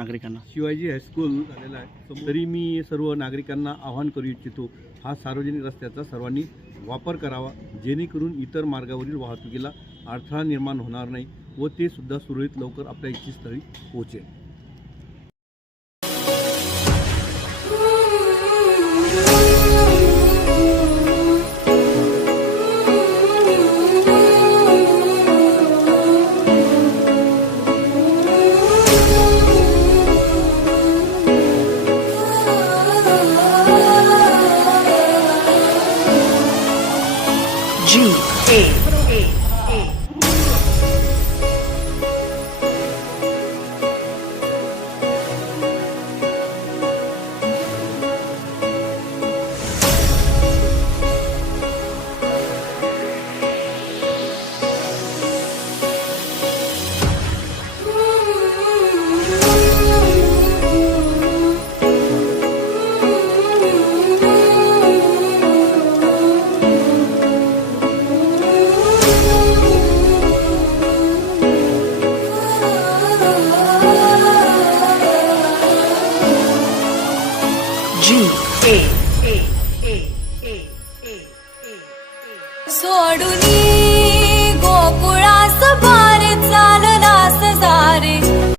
नागरिकांना? शिवाजी हायस्कूल झालेला आहे, तरी मी सर्व नागरिकांना आवाहन करू इच्छितो, हा सार्वजनिक रस्त्याचा सर्वांनी वापर करावा, जेणेकरून इतर मार्गावरील वाहतुकीला अडथळा निर्माण होणार नाही व ते सुद्धा सुरळीत लवकर आपल्या इच्छितस्थळी पोहोचेल. सोडून